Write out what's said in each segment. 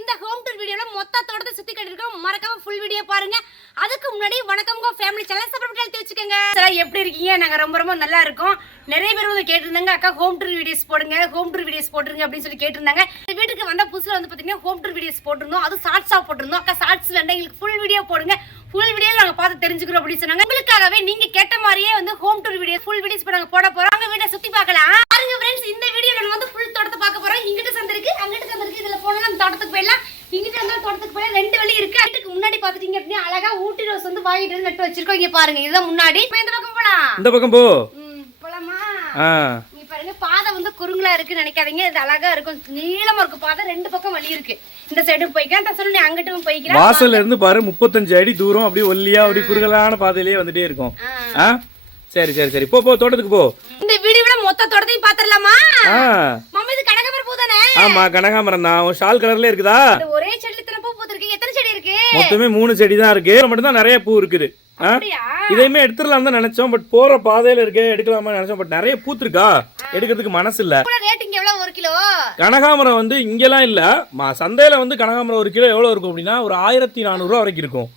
இந்த home tour வீடியோல மொத்த தோட்டத்தை சுத்தி கட்டிருக்கோம் மறக்காம ஃபுல் வீடியோ பாருங்க. அதுக்கு முன்னாடி வணக்கம் ஃபேமிலி சேனல் சப்ஸ்கிரைப் எழுதி வச்சுக்கோங்க. எப்படி இருக்கீங்க? நாங்க ரொம்ப ரொம்ப நல்லா இருக்கோம். நிறைய பேர் வந்து கேட்டிருந்தாங்க அக்கா ஹோம் டூர் வீடியோஸ் போடுங்க ஹோம் டூர் வீடியோஸ் போட்டுருங்க அப்படின்னு சொல்லி கேட்டிருந்தாங்க. இந்த வீட்டுக்கு வந்த புதுசுல வந்து பாத்தீங்கன்னா ஹோம் டூர் வீடியோஸ் போட்டிருந்தோம். அது ஷார்ட்ஸா போட்டிருந்தோம். அக்கா ஷார்ட்ஸ் வேண்டாம் எங்களுக்கு ஃபுல் வீடியோ போடுங்க. ஃபுல் வீடியோ நாங்க பார்த்து தெரிஞ்சுக்கிறோம் அப்படின்னு சொன்னாங்க. உங்களுக்காகவே நீங்க கேட்ட மாதிரியே வந்து home tour video full videos நாங்க போட போறோம். அங்க வீட்டை சுத்தி பார்க்கலாம் பாருங்க ஃப்ரெண்ட்ஸ் இந்த வீடியோல நம்ம வந்து ஃபுல் தோட்டத்தை பார்க்க போறோம் இங்கிட்டு சந்து இருக்கு அங்கிட்டு சந்து இருக்கு இதுல போனா நம்ம தோட்டத்துக்கு போயிடலாம் இங்கிட்டு வந்து தோட்டத்துக்கு போயிடலாம் ரெண்டு வழி இருக்கு வீட்டுக்கு முன்னாடி பாத்துட்டீங்க அப்படின்னா அழகா ஊட்டி ரோஸ் வந்து வாங்கிட்டு நட்டு வச்சிருக்கோம். இங்க பாருங்க. இதுதான் முன்னாடி. இப்ப இந்த பக்கம் போலாம். இந்த பக்கம் போ. போலாமா? இங்க பாருங்க பாதை வந்து குறுங்கலா இருக்கு நினைக்காதீங்க. இது அழகா இருக்கும். நீளமா இருக்கும். பாதை ரெண்டு பக்கம் வழி இருக்கு. இந்த சைடும் போய்க்கலாம். அந்த சொல்லி அங்கிட்டும் போய்க்கிறேன் வாசல்ல இருந்து பாரு முப்பத்தஞ்சு அடி தூரம் அப்படியே ஒல்லியா அப்படி குறுகலான பாதையிலேயே வந்துட்டே இருக்கும். ஆ. சரி சரி சரி. போ போ தோட்டத்துக்கு போ. இந்த வீடியோல மொத்த தோட்டத்தையும் பாத்துடலாமா மாமா இது கனகமர பூ தானே? ஆமா கனகாமரம் தான். ஷால் கலர்ல இருக்குதா? ஒரே பூத்திருக்கு எத்தனை செடி இருக்கு? மொத்தமே மூணு செடி தான் இருக்கு. மட்டும் தான் நிறைய பூ இருக்குது. இதையுமே எடுத்துடலாம் தான் நினைச்சோம். பட் போற பாதையில இருக்கு எடுக்கலாமா நினைச்சோம். பட் நிறைய பூத்திருக்கா எடுக்கிறதுக்கு மனசு இல்ல. எவ்வளவு? ஒரு கிலோ? கனகாமரம் வந்து இங்கெல்லாம் இல்ல. மா- சந்தையில வந்து கனகாமரம் ஒரு கிலோ எவ்வளவு இருக்கும் அப்படின்னா ஒரு ஆயிரத்தி நானூறு வரைக்கும் இருக்கும்.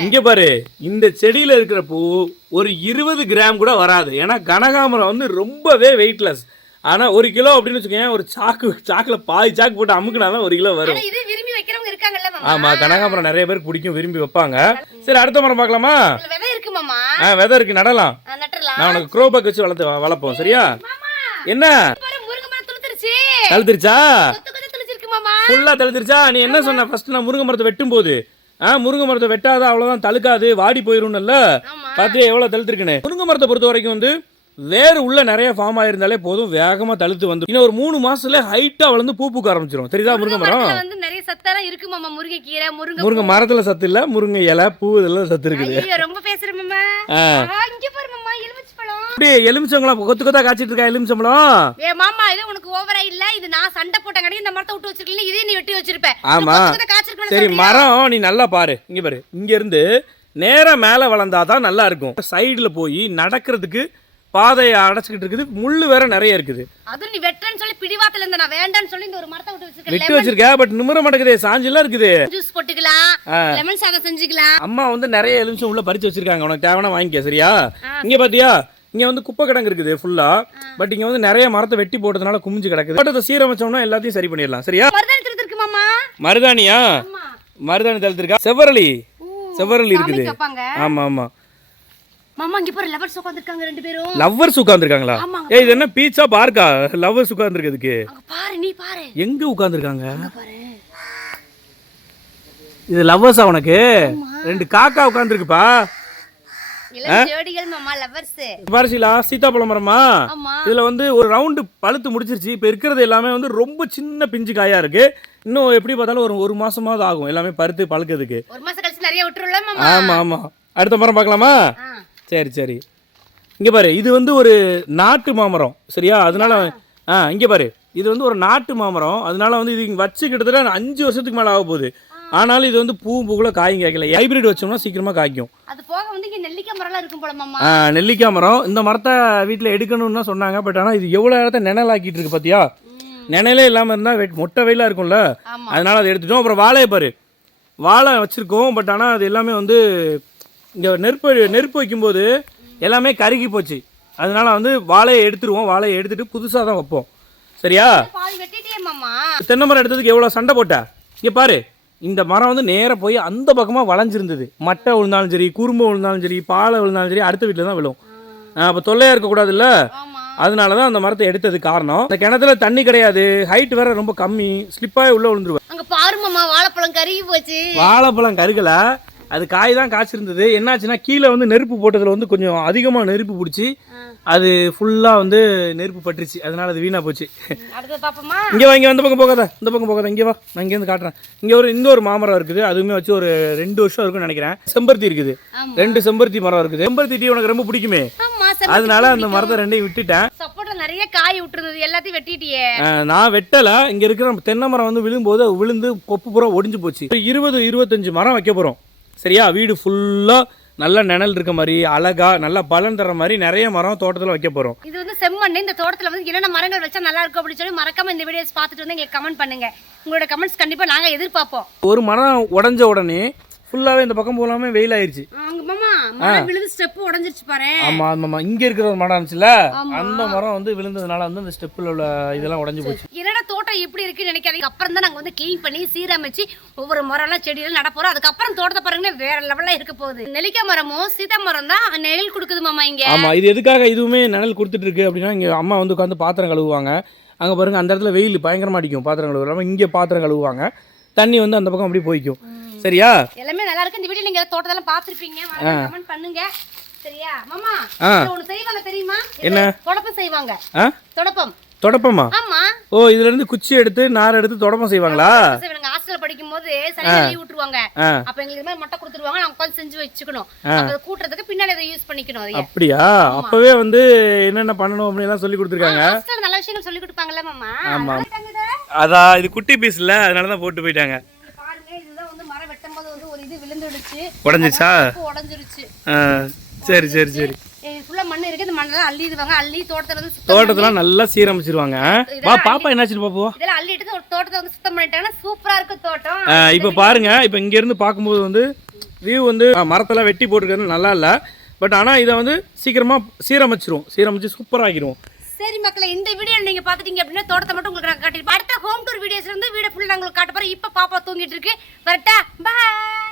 இங்க பாரு இந்த செடியில இருக்கிற பூ ஒரு இருபது கிராம் கூட வராது. ஏன்னா கனகாமரம் வந்து ரொம்பவே வெயிட்லெஸ் ஆனா ஒரு கிலோ அப்படின்னு வச்சுக்கோங்க ஒரு சாக்கு சாக்குல பாதி சாக்கு போட்டு அமுக்குனாதான் ஒரு கிலோ வரும் ஆனா இது விரும்பி வைக்கிறவங்க இருக்காங்கல்ல மாமா? ஆமா கனகாமரம் நிறைய பேருக்கு பிடிக்கும் விரும்பி வைப்பாங்க. சரி அடுத்த மரம் பார்க்கலாமா? இதுல விதை இருக்கு மாமா? ஆ விதை இருக்கு நடலாம். நட்டுறலாம் நான் உனக்கு க்ரோபக் வச்சு வளர்த்து வளர்ப்போம் சரியா? என்ன? தழுத்துருச்சா ஃபுல்லா தழுத்துருச்சா நீ என்ன சொன்ன? ஃபர்ஸ்ட் நான் முருங்கை மரத்தை வெட்டும் போது ஆ முருங்கை மரத்தை வெட்டாத அவ்வளவுதான் தழுக்காது வாடி போயிரும்ல ஆமா. பார்த்தியா எவ்வளவு தழுத்துருக்குன்னு முருங்கை மரத்தை பொறுத்த வரைக்கும் வந்து வேர் உள்ள நிறைய ஃபார்ம் ஆயிருந்தாலே போதும் வேகமா தழுத்து வந்து இன்னும் ஒரு மூணு மாசத்துல ஹைட்டா வளர்ந்து பூ பூக்க ஆரம்பிச்சிடும் தெரியுதா முருங்கை மரம்? வந்து நிறைய சத்தெல்லாம் இருக்கு மாமா. முருங்கை கீரை முருங்கை முருங்கை மரத்துல சத்து இல்ல முருங்கை இலை பூ இதெல்லாம் சத்து இருக்குது. ரொம்ப பேசுறேன் மாமா. இங்க பாரு மாமா. அப்படியே எலுமிச்சம்பழம் கொத்து கொத்தா காய்ச்சிட்டு இருக்கா எலுமிச்சம்பழம்? ஏ மாமா இது உனக்கு ஓவரா இல்ல. இது நான் சண்டை போட்டங்காட்டி இந்த மரத்தை விட்டு வச்சிருக்கீங்க இதே நீ வெட்டி வச்சிருப்ப. ஆமா. சரி மரம் நீ நல்லா பாரு. இங்க பாரு. இங்க இருந்து நேரா மேல வளர்ந்தாதான் நல்லா இருக்கும். சைடுல போய் நடக்கிறதுக்கு பாதையை அடைச்சிக்கிட்டு இருக்குது. முள்ளு வேற நிறைய இருக்குது. அதுவும் நீ வெட்டுறேன்னு சொல்லி பிடிவாத்துல இருந்த நான் வேண்டாம்னு சொல்லி இந்த ஒரு மரத்தை விட்டு விட்டு வச்சிருக்கேன் வச்சிருக்க பட் நிமிர மாட்டேங்குதே சாஞ்செல்லாம் இருக்குது. ஜூஸ் போட்டுக்கலாம். லெமன் சாதம் செஞ்சுக்கலாம். அம்மா வந்து நிறைய எலுமிச்சம் உள்ள பறிச்சு வச்சிருக்காங்க. உனக்கு தேவைன்னா வாங்கிக்க சரியா? இங்க பாத்தியா? இங்க வந்து குப்பை கிடங்கு இருக்குது ஃபுல்லா பட் இங்க வந்து நிறைய மரத்தை வெட்டி போட்டதுனால குமிஞ்சு கிடக்குது. தோட்டத்தை சீரமைச்சோம்னா எல்லாத்தையும் சரி பண்ணிடலாம் சரியா? ஆமா. மருதாணி தழுத்திருக்கா செவ்வரளி. செவ்வரளி இருக்குது. ஆமா ஆமா. மாமா இங்க பாரு லவர்ஸ் உட்காந்துருக்காங்க ரெண்டு பேரும். லவ்வர்ஸ் உட்காந்துருக்காங்களா ஆமாங்க. ஏய் இது என்ன பீச்சா பார்க்கா லவ்வர்ஸ் உட்காந்துருக்கிறதுக்கு அங்க பாரு நீ பாரு. எங்க பாரு. இது லவ்வர்ஸா உனக்கு? ரெண்டு காக்கா லவர்ஸ் பாரசிலா சீதாப்பழம் மரமா? இதுல வந்து ஒரு ரவுண்டு பழுத்து முடிச்சிருச்சு. இப்போ இருக்கிறது எல்லாமே வந்து ரொம்ப சின்ன பிஞ்சு காயா இருக்கு. இன்னும் எப்படி பார்த்தாலும் ஒரு ஒரு மாசமாவது ஆகும். எல்லாமே பருத்து பழுக்கிறதுக்கு. ஒரு மாசம் கழிச்சு நிறைய விட்டுருல மாமா? ஆமா ஆமா. அடுத்த மரம் பார்க்கலாமா. சரி சரி. இங்க பாரு இது வந்து ஒரு நாட்டு மாமரம் சரியா? அதனால ஆ. இங்க பாரு. இது வந்து ஒரு நாட்டு மாமரம். அதனால வந்து இது இங்க வச்சு கிட்டத்தட்ட அஞ்சு வருஷத்துக்கு மேல ஆக போகுது. ஆனாலும் இது வந்து பூ பூக்குள்ள காயும் காய்க்கல ஹைபிரிட் வச்சோம்னா சீக்கிரமா காய்க்கும். அது போக வந்து இங்க நெல்லிக்காய் மரம்லாம் இருக்கும் போல மாமா. நெல்லிக்காய் மரம். இந்த மரத்தை வீட்டில் எடுக்கணும்னு சொன்னாங்க. பட் ஆனால் இது எவ்வளோ இடத்த நிழலாக்கிட்டு இருக்கு பார்த்தியா நிழலே இல்லாமல் இருந்தால் மொட்டை வெயிலாக இருக்கும்ல? அதனால அதை எடுத்துட்டோம். அப்புறம் வாழையை பாரு. வாழை வச்சுருக்கோம். பட் ஆனால் அது எல்லாமே வந்து இங்கே நெருப்பு நெருப்பு வைக்கும்போது எல்லாமே கருகி போச்சு. அதனால வந்து வாழையை எடுத்துருவோம். வாழையை எடுத்துட்டு புதுசாக தான் வைப்போம். சரியா? தென்னை மரம் எடுத்ததுக்கு எவ்வளோ சண்டை போட்ட? இங்கே பாரு இந்த மரம் வந்து நேராக போய் அந்த பக்கமாக வளைஞ்சிருந்தது. மட்டை விழுந்தாலும் சரி குறும்பு விழுந்தாலும் சரி பாலை விழுந்தாலும் சரி அடுத்த வீட்டில் தான் விழும். அப்போ தொல்லையாக இருக்கக்கூடாதுல்ல அதனால தான் அந்த மரத்தை எடுத்தது காரணம். இந்த கிணத்துல தண்ணி கிடையாது. ஹைட் வேற ரொம்ப கம்மி. ஸ்லிப்பாகி உள்ளே விழுந்துருவேன். அங்க வாழைப்பழம் கருகி போச்சு. வாழைப்பழம் கருகல. அது காய் தான் காய்ச்சிருந்தது. என்னாச்சுன்னா கீழே வந்து நெருப்பு போட்டதுல வந்து கொஞ்சம் அதிகமாக நெருப்பு பிடிச்சி அது ஃபுல்லாக வந்து நெருப்பு பட்டுருச்சு. அதனால அது வீணாக போச்சு. இங்கே வா இங்கே இந்த பக்கம் போகாத இந்த பக்கம் போகாத. இங்கே வா நான் இங்கேருந்து காட்டுறேன். இங்கே ஒரு இங்கே ஒரு மாமரம் இருக்குது. அதுவுமே வச்சு ஒரு ரெண்டு வருஷம் இருக்கும்னு நினைக்கிறேன். செம்பருத்தி இருக்குது. ரெண்டு செம்பருத்தி மரம் இருக்குது. செம்பருத்தி டீ உனக்கு ரொம்ப பிடிக்குமே. அதனால அந்த மரத்தை ரெண்டையும் விட்டுட்டேன். சப்போட்டா நிறைய காய் விட்டுருந்தது. எல்லாத்தையும் வெட்டிட்டியே. நான் வெட்டலை. இங்கே இருக்கிற தென்னை மரம் வந்து விழும்போது விழுந்து கொப்பு பூரா ஒடிஞ்சு போச்சு. இருபது இருபத்தஞ்சு மரம் வைக்க போகிறோம் சரியா? வீடு ஃபுல்லாக நல்ல நிழல் இருக்க மாதிரி அழகா நல்லா பலன் தர மாதிரி நிறைய மரம் தோட்டத்தில் வைக்க போகிறோம் இது வந்து செம்மண் இந்த தோட்டத்துல வந்து என்னென்ன மரங்கள் வச்சா நல்லா இருக்கும் அப்படின்னு சொல்லி மறக்காம இந்த வீடியோஸ் பார்த்துட்டு வந்து எங்களுக்கு கமெண்ட் பண்ணுங்க. உங்களோட கமெண்ட்ஸ் கண்டிப்பா நாங்க எதிர்பார்ப்போம். ஒரு மரம் உடஞ்ச உடனே ஃபுல்லாகவே இந்த பக்கம் போகாமல் வெயில் ஆயிடுச்சு அங்க மாமா மரம் விழுந்து ஸ்டெப் உடைஞ்சிருச்சு பாரு. ஆமாம் ஆமாம் இங்கே இருக்கிற ஒரு மரம் இருந்துச்சுல அந்த மரம் வந்து விழுந்ததுனால வந்து அந்த ஸ்டெப்பில் உள்ள இதெல்லாம் உடஞ்சி போச்சு. என்னடா தோட்டம் எப்படி இருக்குன்னு நினைக்காதீங்க. அப்புறம் தான் நாங்க வந்து க்ளீன் பண்ணி சீரமைச்சு ஒவ்வொரு மரம்லாம் செடியெல்லாம் நட போறோம். அதுக்கப்புறம் தோட்டத்தை பாருங்க வேற லெவல்ல இருக்க போகுது. நெல்லிக்காய் மரமும் சீதா மரம் தான் நிழல் கொடுக்குது மாமா இங்க. ஆமாம் இது எதுக்காக இதுவுமே நிழல் கொடுத்துட்டு இருக்கு அப்படின்னா இங்கே அம்மா வந்து உட்காந்து பாத்திரம் கழுவுவாங்க. அங்கே பாருங்க அந்த இடத்துல வெயில் பயங்கரமாக அடிக்கும் பாத்திரம் கழுவுறாம இங்கே பாத்திரம் கழுவுவாங்க. தண்ணி வந்து அந்த பக்கம் அப்படியே போய்க்கும். சரியா? எல்லாமே நல்லா இருக்கு. இந்த வீடியோ நீங்க தோட்டத்தெல்லாம் பார்த்திருப்பீங்க. கமெண்ட் பண்ணுங்க. சரியா? மாமா ஒண்ணு செய்வாங்க தெரியுமா? என்ன? தொடப்பம் செய்வாங்க. தொடப்பம். தொடப்பமா? ஓ இதுல இருந்து குச்சி எடுத்து நார் எடுத்து தொடப்பம் செய்வாங்களா? செய்வாங்க. ஹாஸ்டல்ல படிக்கும் போது லீவ் விட்டுருவாங்க. அப்ப எங்களுக்கு மாதிரி மொட்டை கொடுத்துருவாங்க. நாங்க உட்காந்து செஞ்சு வச்சுக்கணும். அதை கூட்டுறதுக்கு பின்னாடி அதை யூஸ் பண்ணிக்கணும் அப்படியா? அப்பவே வந்து என்னென்ன பண்ணணும் அப்படின்லாம் சொல்லி கொடுத்துருக்காங்க. ஹாஸ்டல் நல்ல விஷயங்கள் சொல்லி கொடுப்பாங்கல்ல மாமா? ஆமா. அதான் இது குட்டி பீஸ் இல்ல. அதனால தான் போட்டு போயிட்டாங்க இங்க பாருங்க இதுதான் வந்து மரம் வெட்டும் போது வந்து ஒரு உடஞ்சிருச்சு. ஆ, சரி சரி சரி. ஃபுல்லா மண் இருக்கு. இந்த மண்ணெல்லாம் அள்ளிடுவாங்க அள்ளி தோட்டத்துல வந்து தோட்டத்தெல்லாம் நல்லா சீரமைச்சிருவாங்க. வா பாப்பா என்னாச்சு பாப்பா இதெல்லாம் அள்ளிட்டு ஒரு தோட்டத்தை வந்து சுத்தம் பண்ணிட்டாங்கன்னா சூப்பரா இருக்கு தோட்டம். இப்போ பாருங்க. இப்போ இங்க இருந்து பார்க்கும்போது வந்து வியூ வந்து மரத்தெல்லாம் வெட்டி போட்டுக்கிறது நல்லா இல்லை. பட் ஆனால் இதை வந்து சீக்கிரமா சீரமைச்சிரும். சீரமைச்சு சூப்பராக ஆக்கிடுவோம். சரி மக்களே இந்த வீடியோ நீங்க பாத்துட்டீங்க அப்படின்னா தோட்டத்தை மட்டும் உங்களுக்கு நான் காட்டிருப்பேன் அடுத்த ஹோம் டூர் வீடியோஸ்ல இருந்து வீடியோ ஃபுல்லா உங்களுக்கு காட்ட போறேன். இப்ப பாப்பா தூங்கிட்டு இருக்கு. வரட்டா பாய்